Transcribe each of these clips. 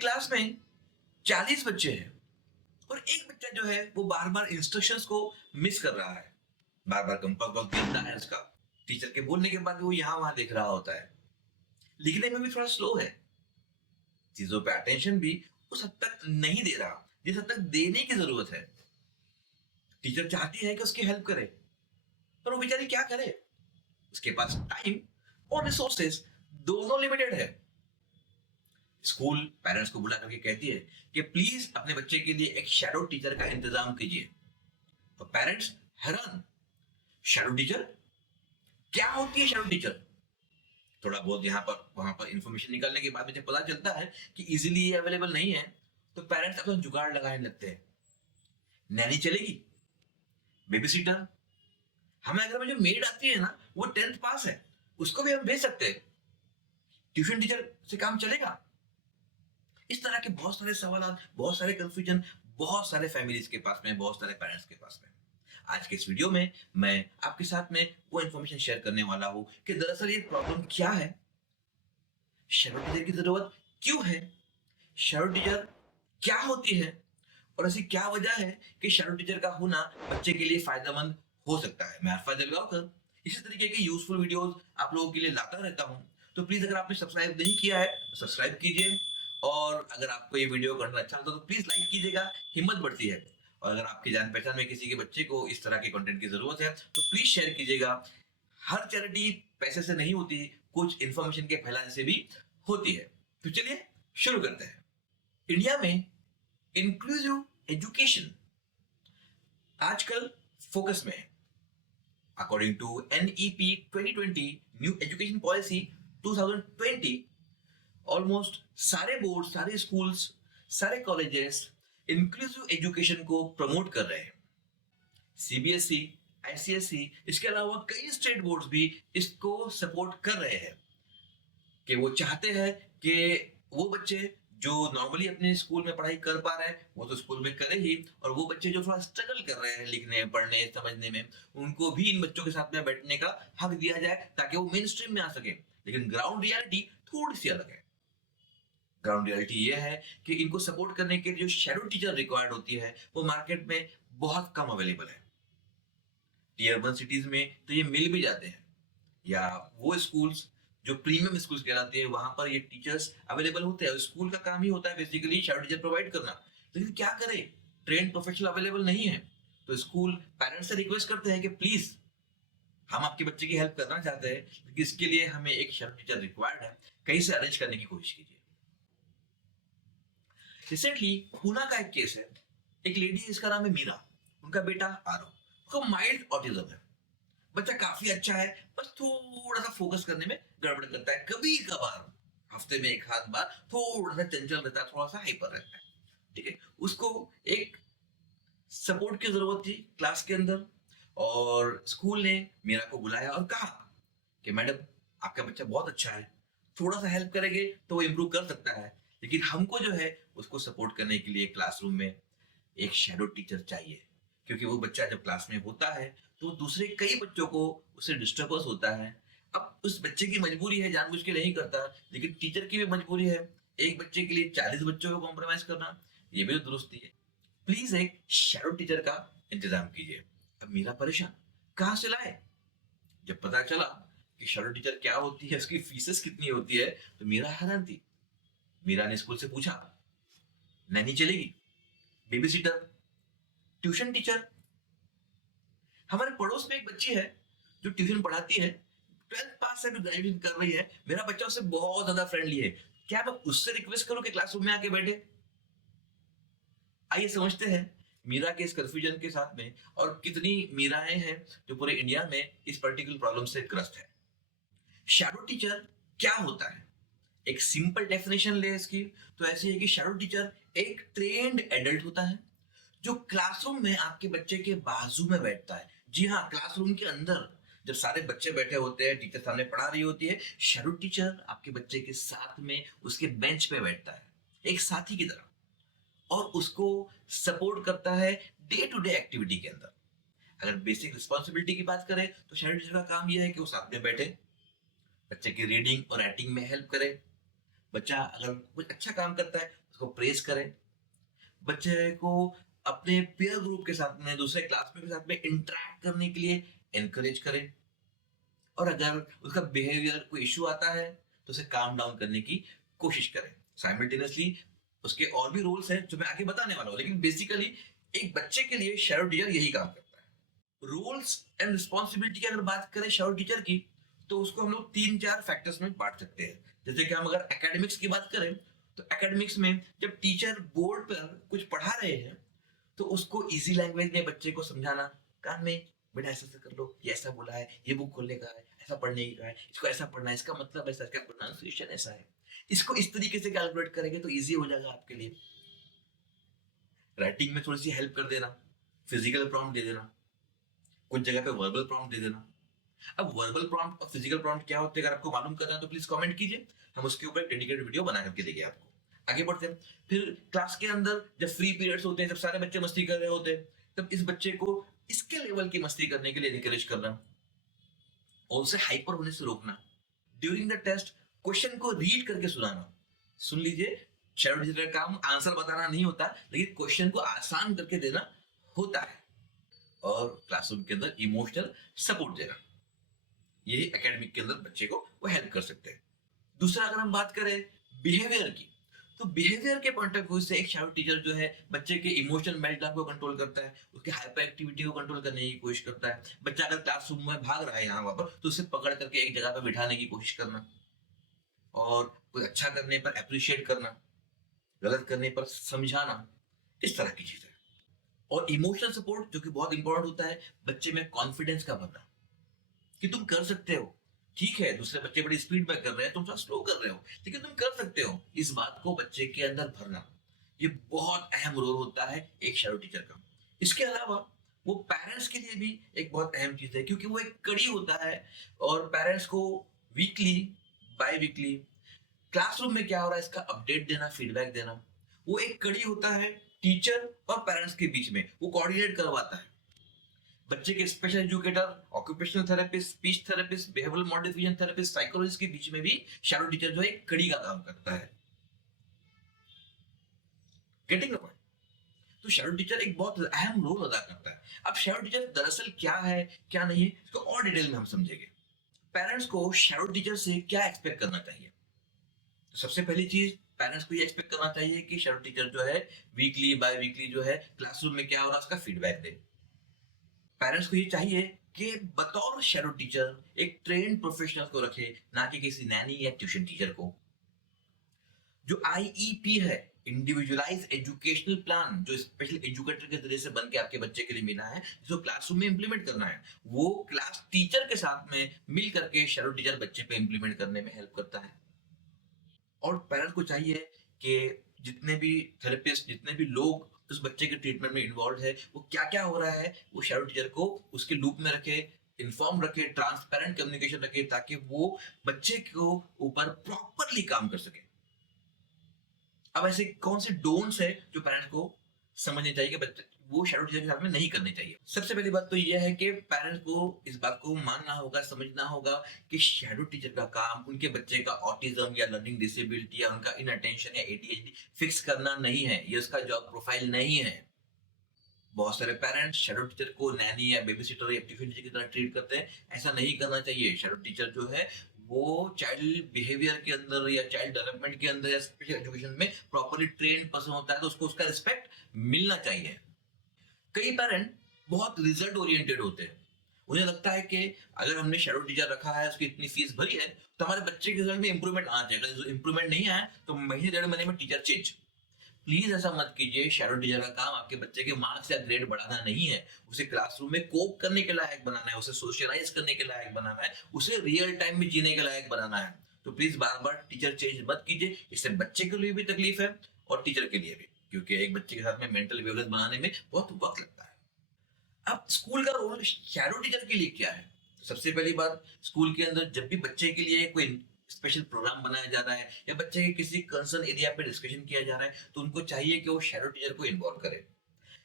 एक क्लास में 40 बच्चे हैं और एक बच्चा जो है वो बार बार इंस्ट्रक्शंस को मिस कर रहा है, बार बार कंपास बॉक्स देखता है उसका, टीचर के बोलने के बाद भी वो यहाँ वहां देख रहा होता है, लिखने में भी थोड़ा स्लो है, चीजों पे अटेंशन भी उस हद तक नहीं दे रहा जिस हद तक देने की जरूरत है। टीचर चाहती है कि उसकी हेल्प करे, पर वो बेचारी क्या करे, उसके पास टाइम और रिसोर्सेस दोनों लिमिटेड है। स्कूल पेरेंट्स को बुला करके कहती है कि प्लीज अपने बच्चे के लिए एक शैडो टीचर का इंतजाम कीजिए। तो पेरेंट्स हैरान, शैडो टीचर क्या होती है? शैडो टीचर थोड़ा बहुत यहाँ पर वहां पर इंफॉर्मेशन निकालने के बाद मुझे पता चलता है कि इजीली ये अवेलेबल नहीं है, तो पेरेंट्स अपना जुगाड़ लगाने लगते हैं। नैनी चलेगी, बेबी सीटर, हमें अगर जो मेड आती है ना वो 10th पास है, उसको भी हम भेज सकते हैं। ट्यूशन टीचर से काम चलेगा? इस तरह के बहुत सारे सवाल, बहुत सारे कंफ्यूजन, बहुत सारे फैमिलीज के पास में, बहुत सारे पेरेंट्स के पास में। आज के इस वीडियो में मैं आपके साथ में वो इन्फॉर्मेशन शेयर करने वाला हूं कि दरअसल ये प्रॉब्लम क्या है, शैडो टीचर की जरूरत क्यों है, शैडो टीचर क्या होती है, और ऐसी क्या वजह है कि शैडो टीचर का होना बच्चे के लिए फायदेमंद हो सकता है। मैं अरफा जलगांवकर इसी तरीके के यूजफुल वीडियोस आप लोगों के लिए लाता रहता हूं, तो प्लीज अगर आपने सब्सक्राइब नहीं किया है तो सब्सक्राइब कीजिए, और अगर आपको ये वीडियो करना अच्छा लगता है तो प्लीज लाइक कीजिएगा, हिम्मत बढ़ती है। और अगर आपकी जान पहचान में किसी के बच्चे को इस तरह के कंटेंट की जरूरत है तो प्लीज शेयर कीजिएगा। हर चैरिटी पैसे से नहीं होती, कुछ इंफॉर्मेशन के फैलाने से भी होती है। तो चलिए शुरू करते हैं। इंडिया में इंक्लूसिव एजुकेशन आजकल फोकस में है। According to NEP 2020 new education policy 2020, almost सारे बोर्ड, सारे स्कूल्स, सारे कॉलेजेस इंक्लूसिव एजुकेशन को प्रमोट कर रहे हैं। CBSE, ICSE, इसके अलावा कई स्टेट बोर्ड्स भी इसको सपोर्ट कर रहे हैं कि वो चाहते हैं कि वो बच्चे जो नॉर्मली अपने स्कूल में पढ़ाई कर पा रहे हैं वो तो स्कूल में करे ही, और वो बच्चे जो थोड़ा स्ट्रगल कर रहे हैं लिखने, पढ़ने, समझने में, उनको भी इन बच्चों के साथ में बैठने का हक दिया जाए ताकि वो मेन स्ट्रीम में आ सके। लेकिन ग्राउंड रियलिटी थोड़ी सी अलग है। ग्राउंड रियलिटी ये है कि इनको सपोर्ट करने के लिए जो शैडो टीचर रिक्वायर्ड होती है वो मार्केट में बहुत कम अवेलेबल है। टीयर 1 सिटीज में तो ये मिल भी जाते हैं, या वो स्कूल्स जो प्रीमियम स्कूल्स कहलाते हैं वहां पर ये टीचर्स अवेलेबल होते हैं। स्कूल का काम ही होता है बेसिकली शैडो टीचर प्रोवाइड करना, लेकिन क्या करें, ट्रेन प्रोफेशनल अवेलेबल नहीं है। तो स्कूल पेरेंट्स से रिक्वेस्ट करते हैं कि प्लीज हम आपके बच्चे की हेल्प करना चाहते हैं, लेकिन इसके लिए हमें एक शैडो टीचर रिक्वायर्ड है, कहीं से अरेंज करने की कोशिश कीजिए। रिसेंटली पूना का एक केस है, एक लेडी है, इसका नाम है मीरा, उनका बेटा आरव, उसको माइल्ड ऑटिज्म है। बच्चा काफी अच्छा है, बस थोड़ा सा फोकस करने में गड़बड़ करता है, कभी कभार हफ्ते में एक आध बार थोड़ा सा चंचल रहता है, थोड़ा सा हाइपर रहता है। ठीक है, उसको एक सपोर्ट की जरूरत थी क्लास के अंदर, और स्कूल ने मीरा को बुलाया और कहा कि मैडम आपका बच्चा बहुत अच्छा है, थोड़ा सा हेल्प करेंगे तो वो इम्प्रूव कर सकता है, लेकिन हमको जो है उसको सपोर्ट करने के लिए क्लासरूम में एक शैडो टीचर चाहिए, क्योंकि वो बच्चा जब क्लास में होता है तो दूसरे कई बच्चों को उससे डिस्टर्बेंस होता है। अब उस बच्चे की मजबूरी है, जानबूझ के नहीं करता, लेकिन टीचर की भी मजबूरी है, एक बच्चे के लिए 40 बच्चों को कॉम्प्रोमाइज करना, ये भी तो दुरुस्ती है। प्लीज एक शैडो टीचर का इंतजाम कीजिए। अब मीरा परेशान, कहां से लाए? जब पता चला कि शैडो टीचर क्या होती है, उसकी फीसेस कितनी होती है, तो मीरा हैरान थी। मीरा ने स्कूल से पूछा, नैनी चलेगी, बेबी सीटर, ट्यूशन टीचर? हमारे पड़ोस में एक बच्ची है जो ट्यूशन पढ़ाती है, 12th पास से भी ग्रेजुएशन कर रही है, मेरा बच्चा उससे बहुत ज्यादा फ्रेंडली है, क्या मैं उससे रिक्वेस्ट करूं कि क्लासरूम में आके बैठे? आइए समझते हैं मीरा के इस कंफ्यूजन के साथ में और कितनी मीराएं हैं जो पूरे इंडिया में इस पर्टिकुलर प्रॉब्लम से ग्रस्त है। शैडो टीचर क्या होता है? एक सिंपल डेफिनेशन ले इसकी तो ऐसी है कि शैडो टीचर एक ट्रेन्ड एडल्ट होता है जो क्लासरूम में आपके बच्चे के बाजू में बैठता है। जी हाँ, क्लासरूम के अंदर जब सारे बच्चे बैठे होते हैं, टीचर सामने पढ़ा रही होती है, शैडो टीचर आपके बच्चे के साथ में उसके बेंच पे बैठता है, एक साथी की तरह, और उसको सपोर्ट करता है डे टू डे एक्टिविटी के अंदर। अगर बेसिक रिस्पॉन्सिबिलिटी की बात करें तो शैडो टीचर का काम यह है कि वो साथ में बैठे, बच्चे की रीडिंग और राइटिंग में हेल्प करे, बच्चा अगर कुछ अच्छा काम करता है उसको प्रेज करें, बच्चे को अपने पीयर ग्रुप के साथ में, दूसरे क्लासमेट के साथ में इंटरेक्ट करने के लिए एनकरेज करें। और अगर उसका बिहेवियर कोई इश्यू आता है तो उसे काम डाउन करने की कोशिश करें। साइमल्टेनियसली उसके और भी रोल्स हैं जो मैं आगे बताने वाला हूँ, लेकिन बेसिकली एक बच्चे के लिए शैडो टीचर यही काम करता है। रोल्स एंड रिस्पॉन्सिबिलिटी की अगर बात करें शैडो टीचर की, तो उसको हम लोग 3-4 फैक्टर्स में बांट सकते हैं। जैसे कि हम अगर एकेडमिक्स की बात करें, तो एकेडमिक्स में जब टीचर बोर्ड पर कुछ पढ़ा रहे हैं तो उसको इजी लैंग्वेज में बच्चे को समझाना, कान में बेटा ऐसा ऐसा कर लो, ये ऐसा बोला है, ये बुक खोलने का है, ऐसा पढ़ने का है, इसको ऐसा पढ़ना है, इसका मतलब ऐसा, इसका प्रोनाउंसिएशन ऐसा है, इसको इस तरीके से कैलकुलेट करेंगे तो इजी हो जाएगा आपके लिए। राइटिंग में थोड़ी सी हेल्प कर देना, फिजिकल प्रॉम्प्ट दे देना, कुछ जगह पे वर्बल प्रॉम्प्ट दे देना। अब वर्बल प्रॉम्प्ट और फिजिकल प्रॉम्प्ट क्या होते हैं अगर आपको मालूम करना है तो प्लीज कमेंट कीजिए, हम उसके ऊपर डेडिकेटेड वीडियो बना करके देंगे आपको। आगे बढ़ते हैं। फिर क्लास के अंदर जब फ्री पीरियड्स होते हैं, जब सारे बच्चे मस्ती कर रहे होते हैं, तब इस बच्चे को इसके लेवल की मस्ती करने के लिए एनकरेज करना और उसे हाइपर होने से रोकना। ड्यूरिंग द टेस्ट क्वेश्चन को रीड करके सुनाना। सुन लीजिए, शैडो टीचर का काम आंसर बताना नहीं होता, लेकिन क्वेश्चन को आसान करके देना होता है। और क्लासरूम के अंदर इमोशनल सपोर्ट देना, यही एकेडमिक के अंदर बच्चे को वो हेल्प कर सकते हैं। दूसरा अगर हम बात करें बिहेवियर की, तो बिहेवियर के पॉइंट ऑफ व्यू से एक शैडो टीचर जो है बच्चे के इमोशनल मेल्टडाउन को कंट्रोल करता है, उसके हाइपर एक्टिविटी को कंट्रोल करने की कोशिश करता है। बच्चा अगर क्लासरूम में भाग रहा है यहाँ वहां पर, तो उसे पकड़ करके एक जगह पर बिठाने की कोशिश करना और कोई अच्छा करने पर अप्रिशिएट करना, गलत करने पर समझाना, इस तरह की चीजें। और इमोशनल सपोर्ट जो कि बहुत इंपॉर्टेंट होता है, बच्चे में कॉन्फिडेंस का भरना कि तुम कर सकते हो। ठीक है, दूसरे बच्चे बड़ी स्पीड में कर रहे हैं, तुम थोड़ा स्लो कर रहे हो, लेकिन तुम कर सकते हो। इस बात को बच्चे के अंदर भरना, ये बहुत अहम रोल होता है एक शैडो टीचर का। इसके अलावा वो पेरेंट्स के लिए भी एक बहुत अहम चीज है, क्योंकि वो एक कड़ी होता है और पेरेंट्स को वीकली, बाय वीकली क्लासरूम में क्या हो रहा है इसका अपडेट देना, फीडबैक देना। वो एक कड़ी होता है टीचर और पेरेंट्स के बीच में, वो कोऑर्डिनेट करवाता है। बच्चे के special educator, occupational therapist, speech therapist, behavioural modification therapist, psychologist के बीच में भी शैडो टीचर जो है कड़ी का काम करता है। Getting the point? तो शैडो टीचर एक बहुत अहम रोल अदा करता है। अब शैडो टीचर दरअसल क्या है, क्या नहीं है, इसको और डिटेल में हम समझेंगे। पेरेंट्स को शैडो टीचर से क्या एक्सपेक्ट करना चाहिए? तो सबसे पहली चीज, पेरेंट्स को ये एक्सपेक्ट करना चाहिए कि शैडो टीचर जो है वीकली बाय वीकली जो है क्लासरूम में क्या हो रहा है उसका फीडबैक दे। पेरेंट्स को ये चाहिए कि बतौर शैडो टीचर एक ट्रेन प्रोफेशनल को रखे, ना कि किसी नैनी या ट्यूशन टीचर को। जो आईईपी है, इंडिविजुअलाइज एजुकेशनल प्लान, जो स्पेशल एजुकेटर के जरिए से बन के आपके बच्चे के लिए मिला है, जो क्लासरूम में इंप्लीमेंट करना है, वो क्लास टीचर के साथ में मिल करके शैडो टीचर बच्चे पे इंप्लीमेंट करने में हेल्प करता है। और पेरेंट्स को चाहिए कि जितने भी थेरेपिस्ट, जितने भी लोग उस बच्चे के ट्रीटमेंट में इन्वॉल्व है, वो क्या क्या हो रहा है वो शैडो टीचर को उसके लूप में रखे, इन्फॉर्म रखे, ट्रांसपेरेंट कम्युनिकेशन रखे, ताकि वो बच्चे को ऊपर प्रॉपरली काम कर सके। अब ऐसे कौन से डोंट्स है जो पेरेंट्स को समझने चाहिए कि बच्चे वो शैडो टीचर के साथ में नहीं करनी चाहिए। सबसे पहली बात तो यह है कि पेरेंट्स को इस बात को मानना होगा, समझना होगा कि शैडो टीचर का काम उनके बच्चे का ऑटिज्म या लर्निंग डिसेबिलिटी या उनका इनअटेंशन या एडीएचडी फिक्स करना नहीं है, ये उसका जॉब प्रोफाइल नहीं है। बहुत सारे पेरेंट्स शैडो टीचर को नैनी या बेबी सिटर या ट्यूशन टीचर की तरह ट्रीट करते हैं, ऐसा नहीं करना चाहिए। शैडो टीचर जो है वो चाइल्ड बिहेवियर के अंदर या चाइल्ड डेवलपमेंट के अंदर या स्पेशल एजुकेशन में प्रॉपरली ट्रेन पर्सन होता है, तो उसको उसका रिस्पेक्ट मिलना चाहिए। कई पेरेंट बहुत रिजल्ट ओरिएंटेड होते हैं, उन्हें लगता है कि अगर हमने शैडो टीचर रखा है, उसकी इतनी फीस भरी है, तो हमारे बच्चे के रिजल्ट में इंप्रूवमेंट आना चाहिए। अगर इंप्रूवमेंट नहीं आया तो महीने 1.5 महीने में टीचर चेंज। प्लीज ऐसा मत कीजिए। शैडो टीचर का काम आपके बच्चे के मार्क्स या ग्रेड बढ़ाना नहीं है, उसे क्लासरूम में कोप करने के लायक बनाना है, उसे सोशलाइज करने के लायक बनाना है, उसे रियल टाइम में जीने के लायक बनाना है। तो please bar bar teacher change मत कीजिए, इससे बच्चे के लिए भी तकलीफ है और टीचर के लिए भी, क्योंकि एक बच्चे के साथ में मेंटल वेवलेंस बनाने में बहुत वक्त लगता है। अब स्कूल का रोल शैडो टीचर के लिए क्या है? सबसे पहली बात, स्कूल के अंदर जब भी बच्चे के लिए कोई स्पेशल प्रोग्राम बनाया जा रहा है या बच्चे के किसी कंसर्न एरिया पे डिस्कशन किया जा रहा है, तो उनको चाहिए कि वो शैडो टीचर को इन्वॉल्व करे।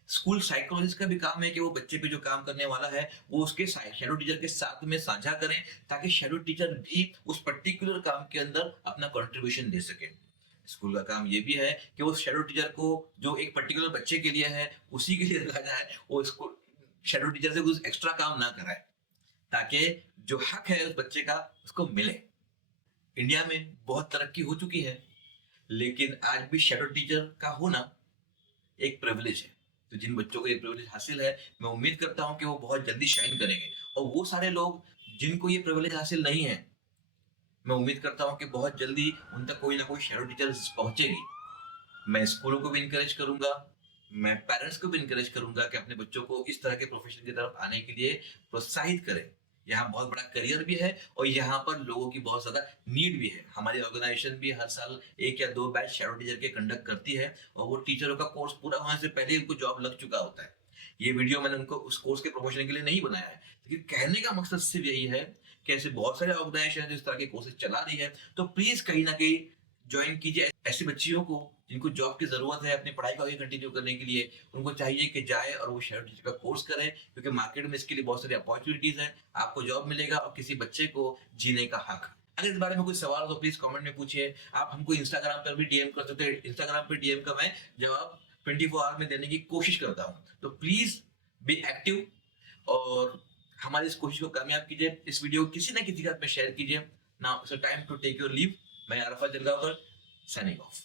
स्कूल साइकोलॉजिस्ट का भी काम है कि वो बच्चे पे जो काम करने वाला है वो उसके शैडो टीचर के साथ में साझा करें, ताकि शैडो टीचर भी उस पर्टिकुलर काम के अंदर अपना कंट्रीब्यूशन दे सके। स्कूल का काम ये भी है कि वो शैडो टीचर को जो एक पर्टिकुलर बच्चे के लिए है उसी के लिए रखा जाए, वो इसको शैडो टीचर से कुछ एक्स्ट्रा काम ना कराए, ताकि जो हक है उस बच्चे का उसको मिले। इंडिया में बहुत तरक्की हो चुकी है, लेकिन आज भी शैडो टीचर का होना एक प्रिविलेज है। तो जिन बच्चों को ये प्रिविलेज हासिल है, मैं उम्मीद करता हूँ कि वो बहुत जल्दी शाइन करेंगे। और वो सारे लोग जिनको ये प्रिविलेज हासिल नहीं है, मैं उम्मीद करता हूँ कि बहुत जल्दी उन तक कोई ना कोई शैडो टीचर पहुंचेगी। मैं स्कूलों को भी इनकरेज करूंगा, मैं पेरेंट्स को भी इनकरेज करूंगा कि अपने बच्चों को इस तरह के प्रोफेशन की तरफ आने के लिए प्रोत्साहित करें। यहाँ बहुत बड़ा करियर भी है और यहाँ पर लोगों की बहुत ज्यादा नीड भी है। हमारी ऑर्गेनाइजेशन भी हर साल 1 या 2 बैच शैडो टीचर के कंडक्ट करती है, और वो टीचरों का कोर्स पूरा होने से पहले उनको जॉब लग चुका होता है। ये वीडियो मैंने उनको उस कोर्स के प्रमोशन के लिए नहीं बनाया है, लेकिन कहने का मकसद सिर्फ यही है कि ऐसे बहुत सारे ऑर्गेनाइजेशन इस तरह के कोर्सेज चला रही है, तो प्लीज कहीं ना कहीं ज्वाइन कीजिए। ऐसी बच्चियों को जिनको जॉब की जरूरत है अपनी पढ़ाई को आगे कंटिन्यू करने के लिए, उनको चाहिए कि जाए और वो शैडो टीचर का कोर्स करें, क्योंकि मार्केट में इसके लिए बहुत सारी अपॉर्चुनिटीज हैं। आपको जॉब मिलेगा और किसी बच्चे को जीने का हक। अगर इस बारे में कोई सवाल हो तो प्लीज कमेंट में पूछिए। आप हमको इंस्टाग्राम पर भी डीएम कर सकते हैं। इंस्टाग्राम पे डीएम का मैं जवाब 24 आवर में देने की कोशिश करता हूँ, तो प्लीज बी एक्टिव और हमारी इस कोशिश को कामयाब कीजिए। इस वीडियो को किसी ना किसी के साथ में शेयर कीजिए। Now it's time to take your leave. मैं अरफा जलगावकर, साइनिंग ऑफ।